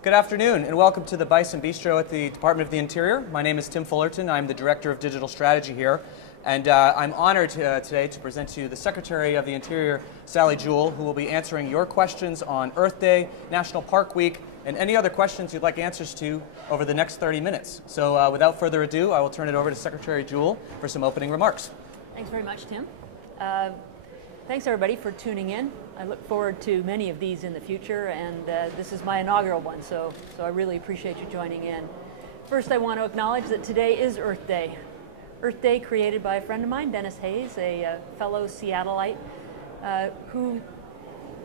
Good afternoon and welcome to the Bison Bistro at the Department of the Interior. My name is Tim Fullerton. I'm the Director of Digital Strategy here, and I'm honored today to present to you the Secretary of the Interior, Sally Jewell, who will be answering your questions on Earth Day, National Park Week, and any other questions you'd like answers to over the next 30 minutes. So without further ado, I will turn it over to Secretary Jewell for some opening remarks. Thanks very much, Tim. Thanks everybody for tuning in. I look forward to many of these in the future, and this is my inaugural one, so I really appreciate you joining in. First, I want to acknowledge that today is Earth Day. Earth Day created by a friend of mine, Dennis Hayes, a fellow Seattleite, who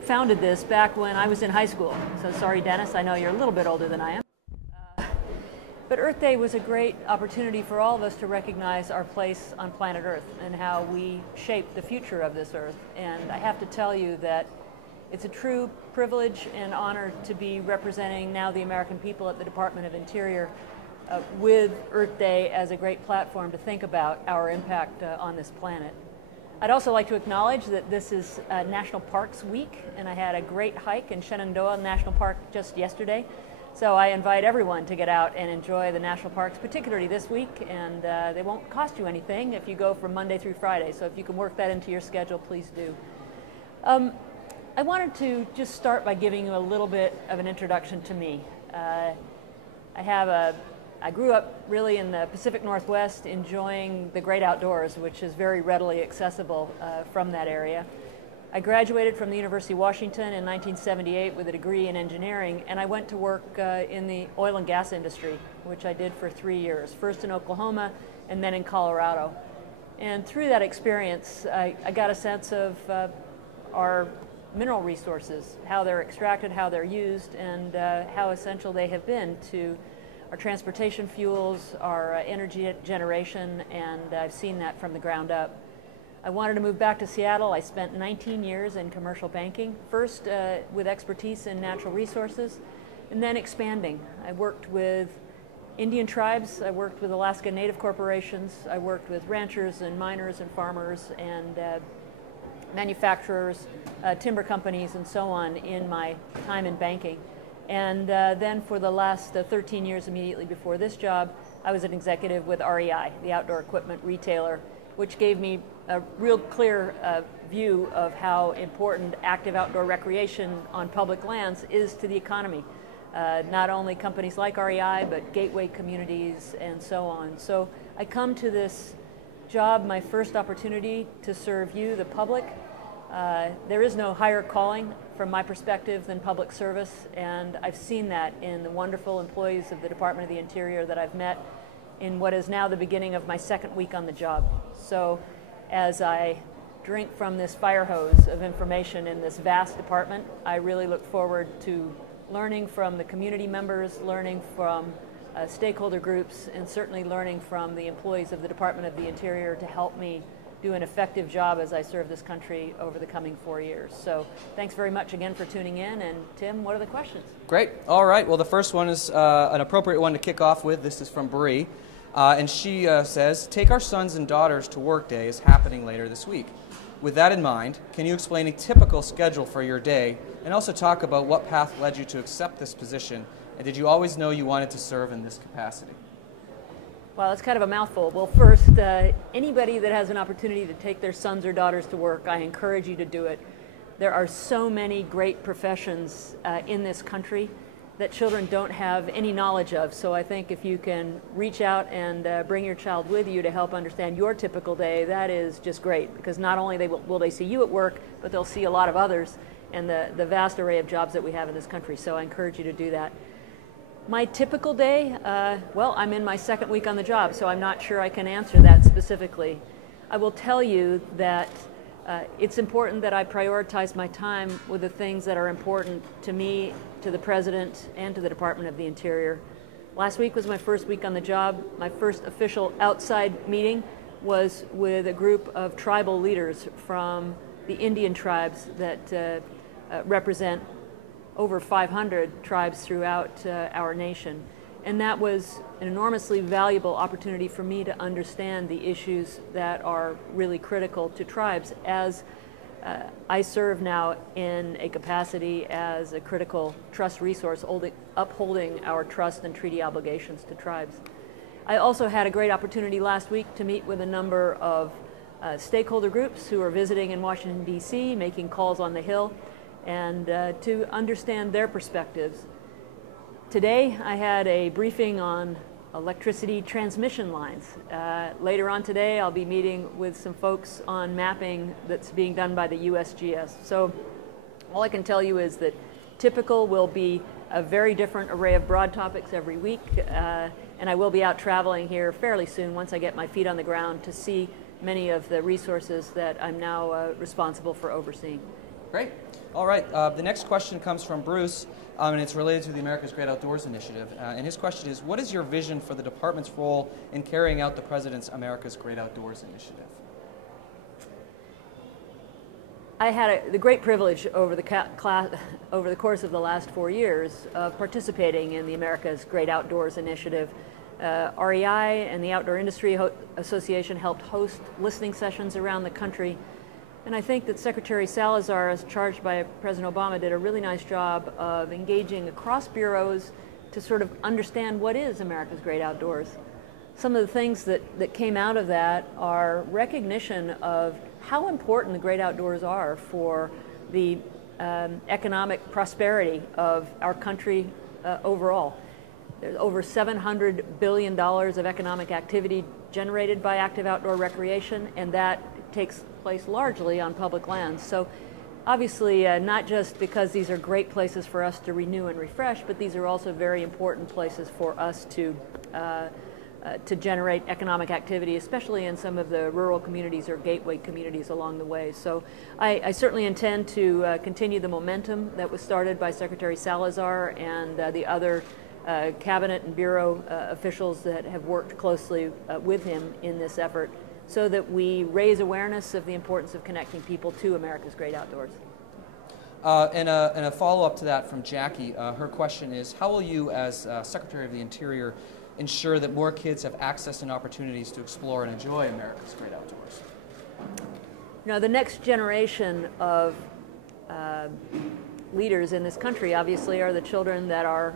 founded this back when I was in high school. So sorry, Dennis, I know you're a little bit older than I am. But Earth Day was a great opportunity for all of us to recognize our place on planet Earth and how we shape the future of this Earth. And I have to tell you that it's a true privilege and honor to be representing now the American people at the Department of Interior with Earth Day as a great platform to think about our impact on this planet. I'd also like to acknowledge that this is National Parks Week, and I had a great hike in Shenandoah National Park just yesterday. So I invite everyone to get out and enjoy the national parks, particularly this week, and they won't cost you anything if you go from Monday through Friday. So if you can work that into your schedule, please do. I wanted to just start by giving you a little bit of an introduction to me. I grew up really in the Pacific Northwest, enjoying the great outdoors, which is very readily accessible from that area. I graduated from the University of Washington in 1978 with a degree in engineering, and I went to work in the oil and gas industry, which I did for 3 years, first in Oklahoma and then in Colorado. And through that experience, I got a sense of our mineral resources, how they're extracted, how they're used, and how essential they have been to our transportation fuels, our energy generation, and I've seen that from the ground up. I wanted to move back to Seattle. I spent 19 years in commercial banking, first with expertise in natural resources, and then expanding. I worked with Indian tribes, I worked with Alaska Native corporations, I worked with ranchers and miners and farmers and manufacturers, timber companies, and so on in my time in banking. And then for the last 13 years immediately before this job, I was an executive with REI, the outdoor equipment retailer, which gave me a real clear view of how important active outdoor recreation on public lands is to the economy. Not only companies like REI, but gateway communities and so on. So I come to this job, my first opportunity to serve you, the public. There is no higher calling from my perspective than public service, and I've seen that in the wonderful employees of the Department of the Interior that I've met in what is now the beginning of my second week on the job. So as I drink from this fire hose of information in this vast department, I really look forward to learning from the community members, learning from stakeholder groups, and certainly learning from the employees of the Department of the Interior to help me do an effective job as I serve this country over the coming 4 years. So thanks very much again for tuning in. And Tim, what are the questions? Great. All right. Well, the first one is an appropriate one to kick off with. This is from Bree. And she says, Take Our Sons and Daughters to Work Day is happening later this week. With that in mind, can you explain a typical schedule for your day and also talk about what path led you to accept this position? And did you always know you wanted to serve in this capacity? Well, it's kind of a mouthful. Well, first, anybody that has an opportunity to take their sons or daughters to work, I encourage you to do it. There are so many great professions in this country that children don't have any knowledge of. So I think if you can reach out and bring your child with you to help understand your typical day, that is just great, because not only will they see you at work, but they'll see a lot of others and the vast array of jobs that we have in this country. So I encourage you to do that. My typical day, well, I'm in my second week on the job, so I'm not sure I can answer that specifically. I will tell you that it's important that I prioritize my time with the things that are important to me, to the President, and to the Department of the Interior. Last week was my first week on the job. My first official outside meeting was with a group of tribal leaders from the Indian tribes that represent over 500 tribes throughout our nation. And that was an enormously valuable opportunity for me to understand the issues that are really critical to tribes as I serve now in a capacity as a critical trust resource, upholding our trust and treaty obligations to tribes. I also had a great opportunity last week to meet with a number of stakeholder groups who are visiting in Washington, D.C., making calls on the Hill, and to understand their perspectives. Today, I had a briefing on electricity transmission lines. Later on today, I'll be meeting with some folks on mapping that's being done by the USGS. So all I can tell you is that typical will be a very different array of broad topics every week, and I will be out traveling here fairly soon once I get my feet on the ground to see many of the resources that I'm now responsible for overseeing. Great. All right. The next question comes from Bruce, and it's related to the America's Great Outdoors Initiative. And his question is, what is your vision for the department's role in carrying out the President's America's Great Outdoors Initiative? I had the great privilege over the course of the last 4 years of participating in the America's Great Outdoors Initiative. REI and the Outdoor Industry Association helped host listening sessions around the country. And I think that Secretary Salazar, as charged by President Obama, did a really nice job of engaging across bureaus to sort of understand what is America's Great Outdoors. Some of the things that came out of that are recognition of how important the great outdoors are for the economic prosperity of our country overall. There's over $700 billion of economic activity generated by active outdoor recreation, and that takes place largely on public lands. So obviously not just because these are great places for us to renew and refresh, but these are also very important places for us to generate economic activity, especially in some of the rural communities or gateway communities along the way. So I certainly intend to continue the momentum that was started by Secretary Salazar and the other cabinet and bureau officials that have worked closely with him in this effort, so that we raise awareness of the importance of connecting people to America's Great Outdoors. And a follow-up to that from Jackie. Her question is, how will you, as Secretary of the Interior, ensure that more kids have access and opportunities to explore and enjoy America's Great Outdoors? Now, the next generation of leaders in this country, obviously, are the children that are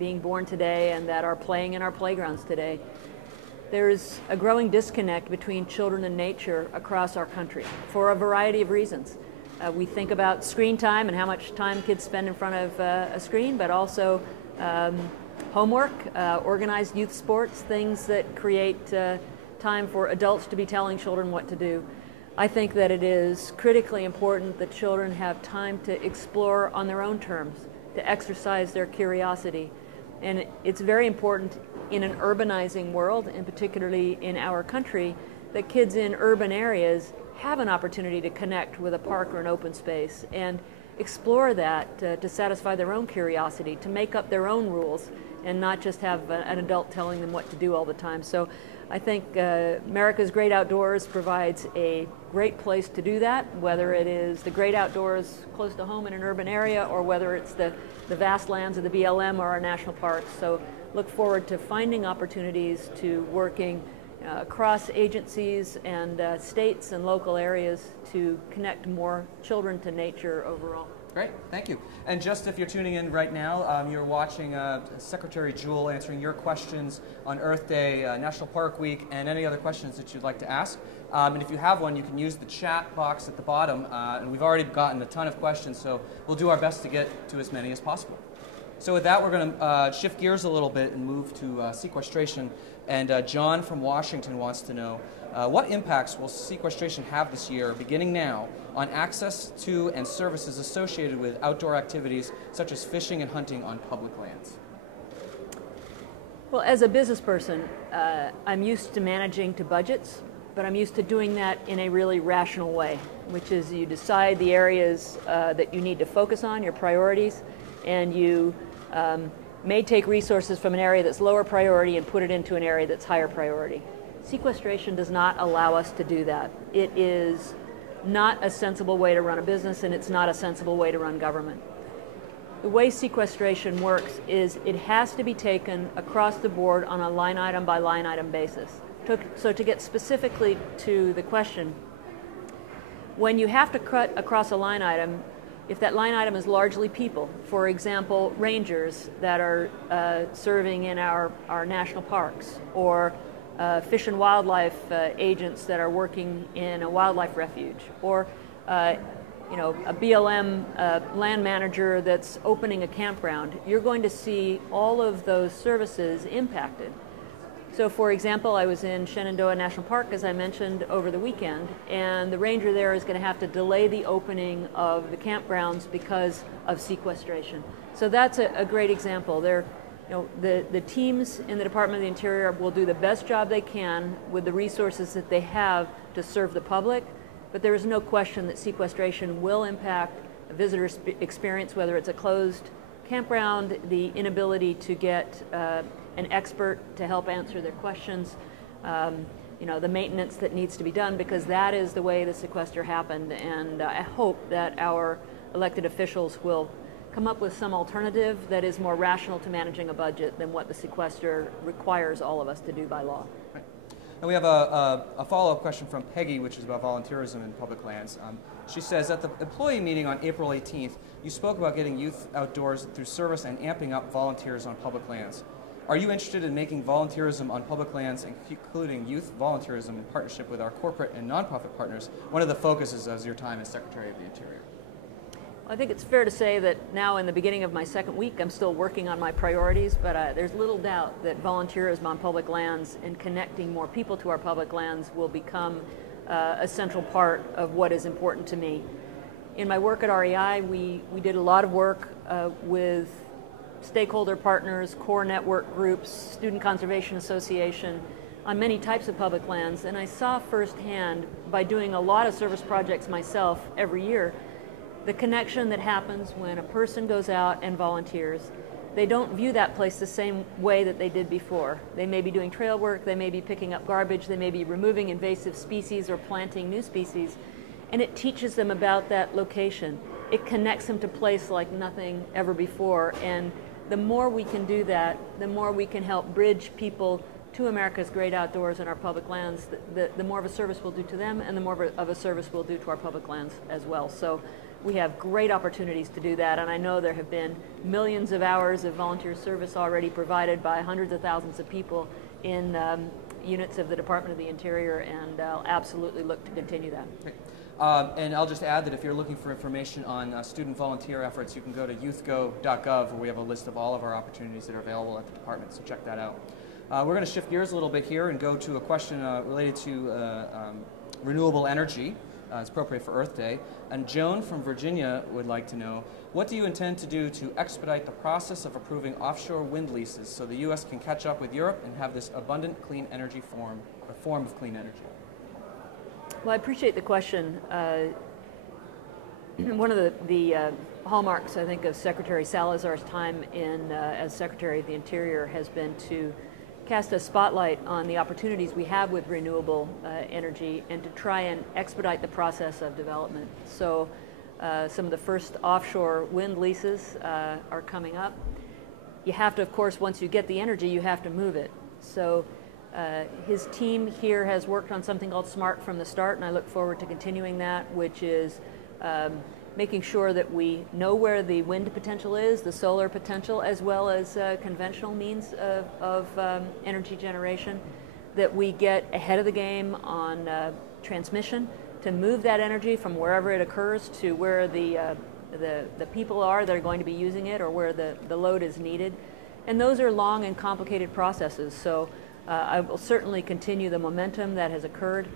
being born today and that are playing in our playgrounds today. There's a growing disconnect between children and nature across our country for a variety of reasons. We think about screen time and how much time kids spend in front of a screen, but also homework, organized youth sports, things that create time for adults to be telling children what to do. I think that it is critically important that children have time to explore on their own terms, to exercise their curiosity. And it's very important in an urbanizing world, and particularly in our country, that kids in urban areas have an opportunity to connect with a park or an open space and explore that to satisfy their own curiosity, to make up their own rules, and not just have an adult telling them what to do all the time. So I think America's Great Outdoors provides a great place to do that, whether it is the great outdoors close to home in an urban area or whether it's the vast lands of the BLM or our national parks. So look forward to finding opportunities to working across agencies and states and local areas to connect more children to nature overall. Great, thank you. And just if you're tuning in right now, you're watching Secretary Jewell answering your questions on Earth Day, National Park Week, and any other questions that you'd like to ask. And if you have one, you can use the chat box at the bottom. And we've already gotten a ton of questions, so we'll do our best to get to as many as possible. So with that, we're going to shift gears a little bit and move to sequestration. And John from Washington wants to know, what impacts will sequestration have this year, beginning now, on access to and services associated with outdoor activities such as fishing and hunting on public lands? Well, as a business person, I'm used to managing to budgets, but I'm used to doing that in a really rational way, which is you decide the areas that you need to focus on, your priorities, and you may take resources from an area that's lower priority and put it into an area that's higher priority. Sequestration does not allow us to do that. It is not a sensible way to run a business, and it's not a sensible way to run government. The way sequestration works is it has to be taken across the board on a line item by line item basis. So to get specifically to the question, When you have to cut across a line item, if that line item is largely people, for example, rangers that are serving in our national parks, or fish and wildlife agents that are working in a wildlife refuge, or you know, a BLM land manager that's opening a campground, you're going to see all of those services impacted. So for example, I was in Shenandoah National Park, as I mentioned, over the weekend, and the ranger there is going to have to delay the opening of the campgrounds because of sequestration. So that's a great example. You know, the teams in the Department of the Interior will do the best job they can with the resources that they have to serve the public, but there is no question that sequestration will impact a visitor experience, whether it's a closed campground, the inability to get an expert to help answer their questions, you know, the maintenance that needs to be done, because that is the way the sequester happened. And I hope that our elected officials will come up with some alternative that is more rational to managing a budget than what the sequester requires all of us to do by law. Right. And we have a follow-up question from Peggy, which is about volunteerism in public lands. She says, at the employee meeting on April 18th, you spoke about getting youth outdoors through service and amping up volunteers on public lands. Are you interested in making volunteerism on public lands, including youth volunteerism, in partnership with our corporate and nonprofit partners, one of the focuses of your time as Secretary of the Interior? I think it's fair to say that now in the beginning of my second week, I'm still working on my priorities, but there's little doubt that volunteerism on public lands and connecting more people to our public lands will become a central part of what is important to me. In my work at REI, we did a lot of work with stakeholder partners, core network groups, Student Conservation Association, on many types of public lands, and I saw firsthand, by doing a lot of service projects myself every year, the connection that happens when a person goes out and volunteers. They don't view that place the same way that they did before. They may be doing trail work, they may be picking up garbage, they may be removing invasive species or planting new species, and it teaches them about that location. It connects them to a place like nothing ever before, and the more we can do that, the more we can help bridge people to America's great outdoors and our public lands, the more of a service we'll do to them, and the more of a service we'll do to our public lands as well. So we have great opportunities to do that, and I know there have been millions of hours of volunteer service already provided by hundreds of thousands of people in units of the Department of the Interior, and I'll absolutely look to continue that. Great. And I'll just add that if you're looking for information on student volunteer efforts, you can go to youthgo.gov, where we have a list of all of our opportunities that are available at the department, so check that out. We're going to shift gears a little bit here and go to a question related to renewable energy. It's appropriate for Earth Day. And Joan from Virginia would like to know, what do you intend to do to expedite the process of approving offshore wind leases so the U.S. can catch up with Europe and have this abundant clean energy form of clean energy? Well, I appreciate the question. One of the hallmarks, I think, of Secretary Salazar's time as Secretary of the Interior has been to cast a spotlight on the opportunities we have with renewable energy and to try and expedite the process of development. So some of the first offshore wind leases are coming up. You have to, of course, once you get the energy, you have to move it. So his team here has worked on something called SMART from the start, and I look forward to continuing that, which is making sure that we know where the wind potential is, the solar potential, as well as conventional means of energy generation, that we get ahead of the game on transmission to move that energy from wherever it occurs to where the people are that are going to be using it, or where the load is needed. And those are long and complicated processes, so I will certainly continue the momentum that has occurred.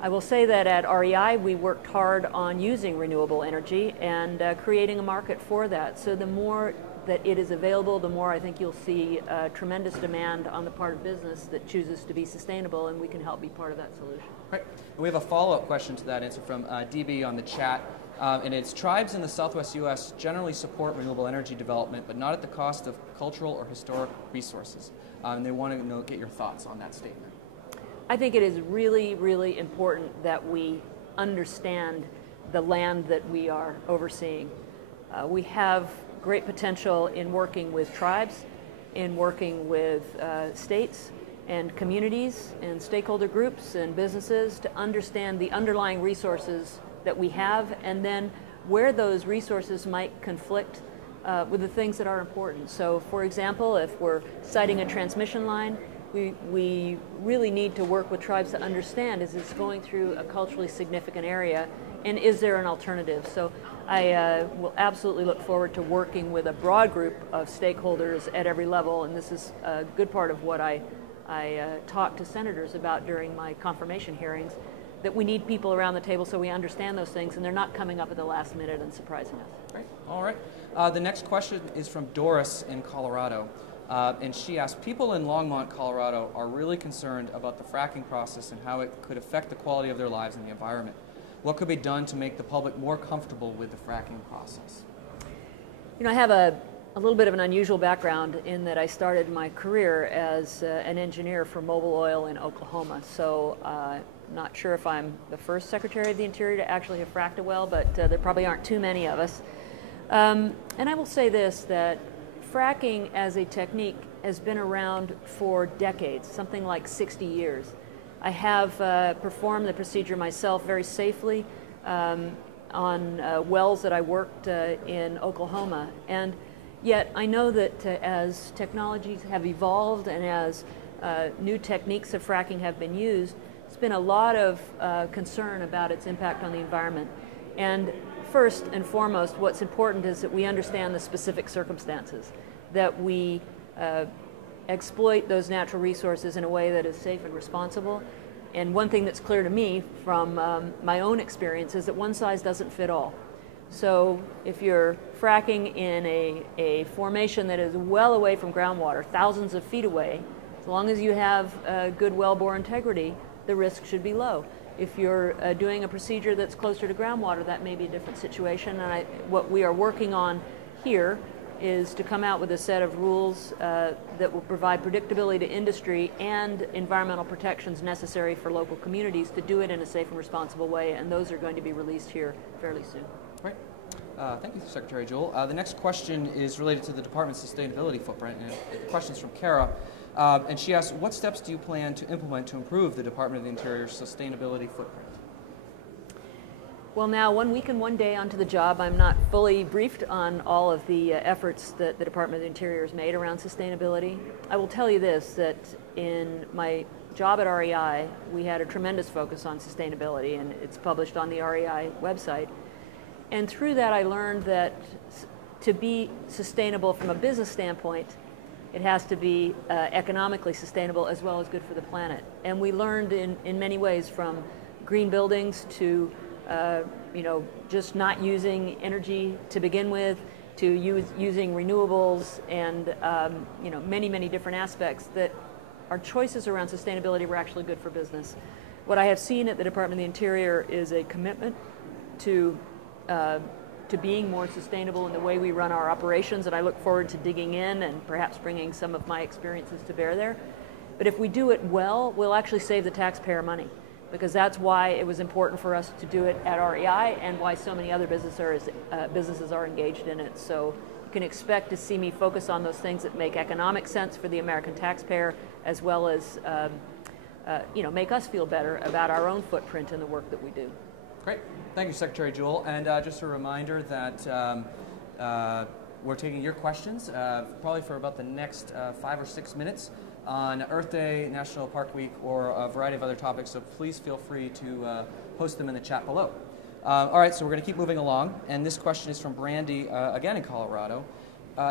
I will say that at REI we worked hard on using renewable energy and creating a market for that. So the more that it is available, the more I think you'll see tremendous demand on the part of business that chooses to be sustainable, and we can help be part of that solution. Right. We have a follow-up question to that answer from DB on the chat. And it's, tribes in the Southwest U.S. generally support renewable energy development, but not at the cost of cultural or historic resources. And they want to get your thoughts on that statement. I think it is really, really important that we understand the land that we are overseeing. We have great potential in working with tribes, in working with states and communities and stakeholder groups and businesses to understand the underlying resources that we have, and then where those resources might conflict with the things that are important. So for example, if we're siting a transmission line, we really need to work with tribes to understand, is this going through a culturally significant area, and is there an alternative? So I will absolutely look forward to working with a broad group of stakeholders at every level, and this is a good part of what I talk to senators about during my confirmation hearings, that we need people around the table so we understand those things and they're not coming up at the last minute and surprising us. Great. All right. The next question is from Doris in Colorado. And she asked, people in Longmont, Colorado are really concerned about the fracking process and how it could affect the quality of their lives and the environment. What could be done to make the public more comfortable with the fracking process? You know, I have a little bit of an unusual background in that I started my career as an engineer for Mobil Oil in Oklahoma. So not sure if I'm the first Secretary of the Interior to actually have fracked a well, but there probably aren't too many of us. And I will say this, that fracking as a technique has been around for decades, something like 60 years. I have performed the procedure myself very safely on wells that I worked in Oklahoma. And yet I know that as technologies have evolved and as new techniques of fracking have been used, there's been a lot of concern about its impact on the environment. And first and foremost, what's important is that we understand the specific circumstances, that we exploit those natural resources in a way that is safe and responsible. And one thing that's clear to me from my own experience is that one size doesn't fit all. So if you're fracking in a formation that is well away from groundwater, thousands of feet away, as long as you have good wellbore integrity, the risk should be low. If you're doing a procedure that's closer to groundwater, that may be a different situation. And what we are working on here is to come out with a set of rules that will provide predictability to industry and environmental protections necessary for local communities to do it in a safe and responsible way, and those are going to be released here fairly soon. Right. Thank you, Secretary Jewell. The next question is related to the Department's sustainability footprint, and the question is from Kara, and she asks, what steps do you plan to implement to improve the Department of the Interior's sustainability footprint? Well, now, 1 week and 1 day onto the job, I'm not fully briefed on all of the efforts that the Department of the Interior has made around sustainability. I will tell you this, that in my job at REI, we had a tremendous focus on sustainability, and it's published on the REI website. And through that, I learned that to be sustainable from a business standpoint, it has to be economically sustainable as well as good for the planet. And we learned in many ways, from green buildings to just not using energy to begin with, to using renewables, and many, many different aspects, that our choices around sustainability were actually good for business. What I have seen at the Department of the Interior is a commitment to being more sustainable in the way we run our operations, and I look forward to digging in and perhaps bringing some of my experiences to bear there. But if we do it well, we'll actually save the taxpayer money, because that's why it was important for us to do it at REI and why so many other businesses are engaged in it. So you can expect to see me focus on those things that make economic sense for the American taxpayer, as well as make us feel better about our own footprint in the work that we do. Great. Thank you, Secretary Jewell. And just a reminder that we're taking your questions probably for about the next 5 or 6 minutes on Earth Day, National Park Week, or a variety of other topics, so please feel free to post them in the chat below. All right, so we're going to keep moving along, and this question is from Brandy, again in Colorado.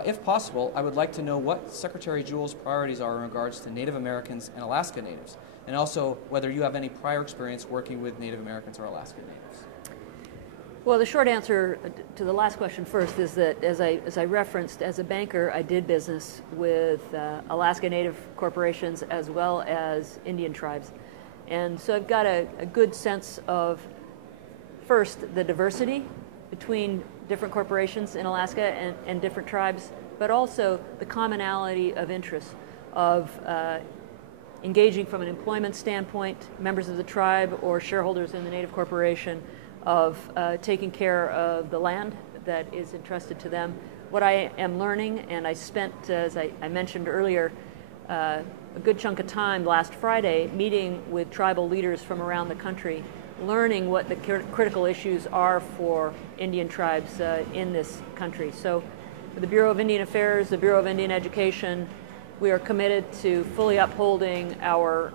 If possible, I would like to know what Secretary Jewell's priorities are in regards to Native Americans and Alaska Natives, and also whether you have any prior experience working with Native Americans or Alaska Natives. Well, the short answer to the last question first is that, as I referenced, as a banker, I did business with Alaska Native corporations as well as Indian tribes. And so I've got a good sense of, first, the diversity between different corporations in Alaska and different tribes, but also the commonality of interests of engaging from an employment standpoint, members of the tribe or shareholders in the Native corporation, of taking care of the land that is entrusted to them. What I am learning, and I spent, as I mentioned earlier, a good chunk of time last Friday meeting with tribal leaders from around the country, learning what the critical issues are for Indian tribes in this country. So for the Bureau of Indian Affairs, the Bureau of Indian Education, we are committed to fully upholding our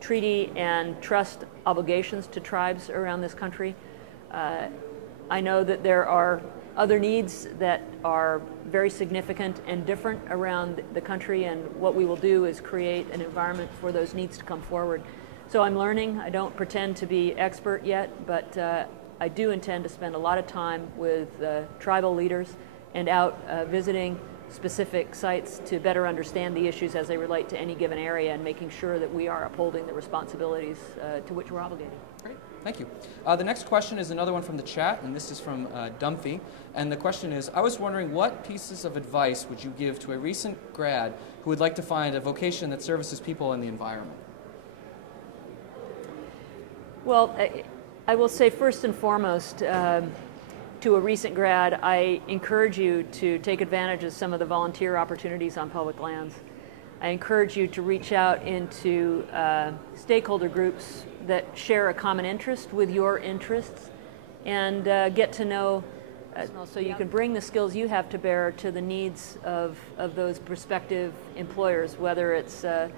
treaty and trust obligations to tribes around this country. I know that there are other needs that are very significant and different around the country, and what we will do is create an environment for those needs to come forward. So I'm learning. I don't pretend to be expert yet, but I do intend to spend a lot of time with tribal leaders and out visiting specific sites to better understand the issues as they relate to any given area and making sure that we are upholding the responsibilities to which we're obligated. Great, thank you. The next question is another one from the chat, and this is from Dumphy. And the question is, I was wondering what pieces of advice would you give to a recent grad who would like to find a vocation that services people and the environment? Well, I will say first and foremost, to a recent grad, I encourage you to take advantage of some of the volunteer opportunities on public lands. I encourage you to reach out into stakeholder groups that share a common interest with your interests and get to know, so you can bring the skills you have to bear to the needs of those prospective employers, whether it's the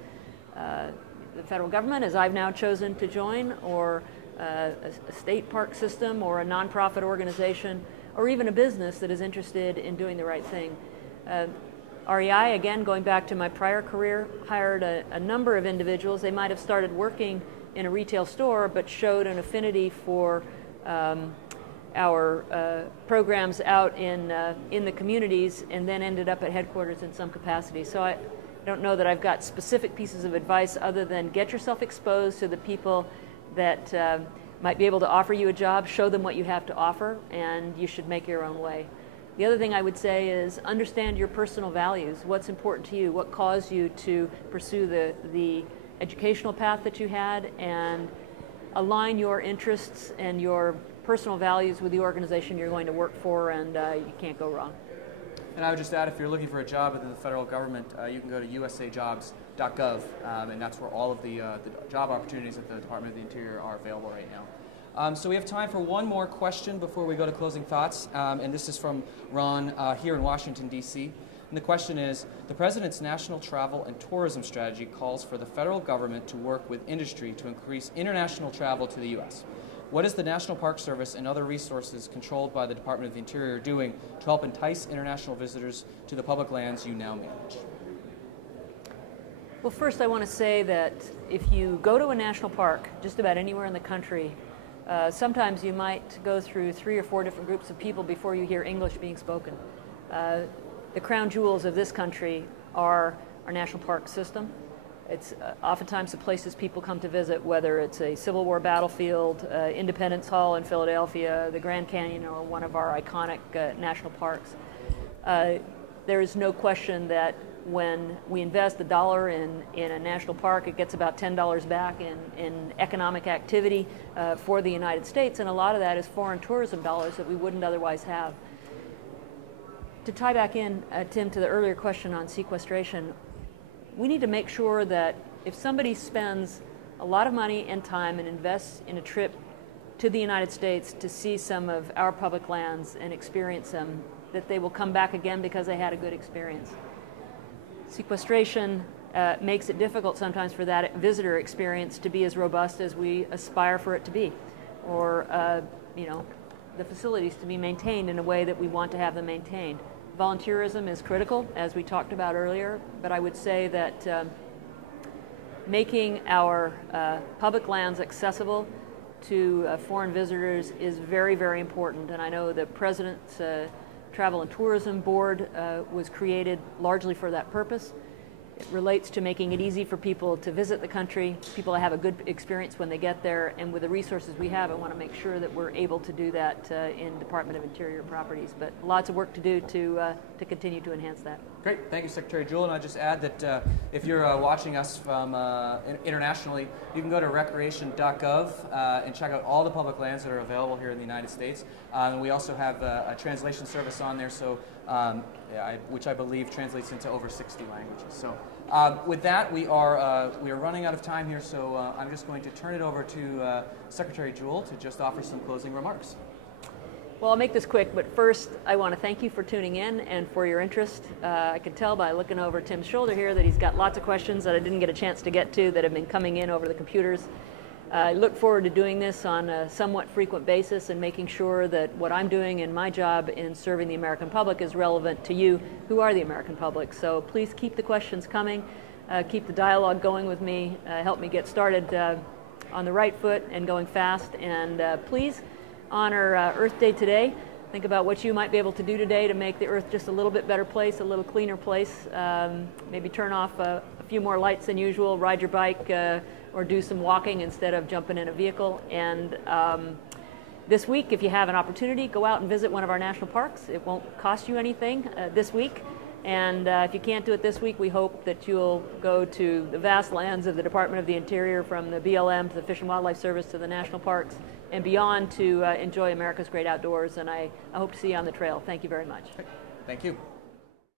federal government, as I've now chosen to join, or a state park system, or a nonprofit organization, or even a business that is interested in doing the right thing. REI, again, going back to my prior career, hired a number of individuals. They might have started working in a retail store, but showed an affinity for our programs out in the communities, and then ended up at headquarters in some capacity. So I don't know that I've got specific pieces of advice other than get yourself exposed to the people that might be able to offer you a job, show them what you have to offer, and you should make your own way. The other thing I would say is understand your personal values, what's important to you, what caused you to pursue the educational path that you had, and align your interests and your personal values with the organization you're going to work for, and you can't go wrong. And I would just add, if you're looking for a job within the federal government, you can go to usajobs.gov, and that's where all of the job opportunities at the Department of the Interior are available right now. So we have time for one more question before we go to closing thoughts, and this is from Ron here in Washington, D.C. And the question is, the President's National Travel and Tourism Strategy calls for the federal government to work with industry to increase international travel to the U.S. What is the National Park Service and other resources controlled by the Department of the Interior doing to help entice international visitors to the public lands you now manage? Well, first I want to say that if you go to a national park, just about anywhere in the country, sometimes you might go through 3 or 4 different groups of people before you hear English being spoken. The crown jewels of this country are our national park system. It's oftentimes the places people come to visit, whether it's a Civil War battlefield, Independence Hall in Philadelphia, the Grand Canyon, or one of our iconic national parks. There is no question that when we invest $1 in a national park, it gets about $10 back in economic activity for the United States, and a lot of that is foreign tourism dollars that we wouldn't otherwise have. To tie back in, Tim, to the earlier question on sequestration, we need to make sure that if somebody spends a lot of money and time and invests in a trip to the United States to see some of our public lands and experience them, that they will come back again because they had a good experience. Sequestration makes it difficult sometimes for that visitor experience to be as robust as we aspire for it to be, or the facilities to be maintained in a way that we want to have them maintained. Volunteerism is critical, as we talked about earlier, but I would say that making our public lands accessible to foreign visitors is very, very important. And I know the President's Travel and Tourism Board was created largely for that purpose. It relates to making it easy for people to visit the country, people to have a good experience when they get there, and with the resources we have, I want to make sure that we're able to do that in Department of Interior properties. But lots of work to do to continue to enhance that. Great, thank you, Secretary Jewell. And I'll just add that if you're watching us from internationally, you can go to recreation.gov and check out all the public lands that are available here in the United States. And we also have a translation service on there, so which I believe translates into over 60 languages. So with that, we are running out of time here, so I'm just going to turn it over to Secretary Jewell to just offer some closing remarks. Well, I'll make this quick, but first I want to thank you for tuning in and for your interest. I can tell by looking over Tim's shoulder here that he's got lots of questions that I didn't get a chance to get to that have been coming in over the computers. I look forward to doing this on a somewhat frequent basis and making sure that what I'm doing in my job in serving the American public is relevant to you, who are the American public. So please keep the questions coming, keep the dialogue going with me, help me get started on the right foot and going fast, and please honor Earth Day today. Think about what you might be able to do today to make the Earth just a little bit better place, a little cleaner place. Maybe turn off a few more lights than usual, ride your bike, or do some walking instead of jumping in a vehicle. And this week, if you have an opportunity, go out and visit one of our national parks. It won't cost you anything this week. And if you can't do it this week, we hope that you'll go to the vast lands of the Department of the Interior, from the BLM to the Fish and Wildlife Service to the national parks and beyond, to enjoy America's great outdoors. And I hope to see you on the trail. Thank you very much. Thank you.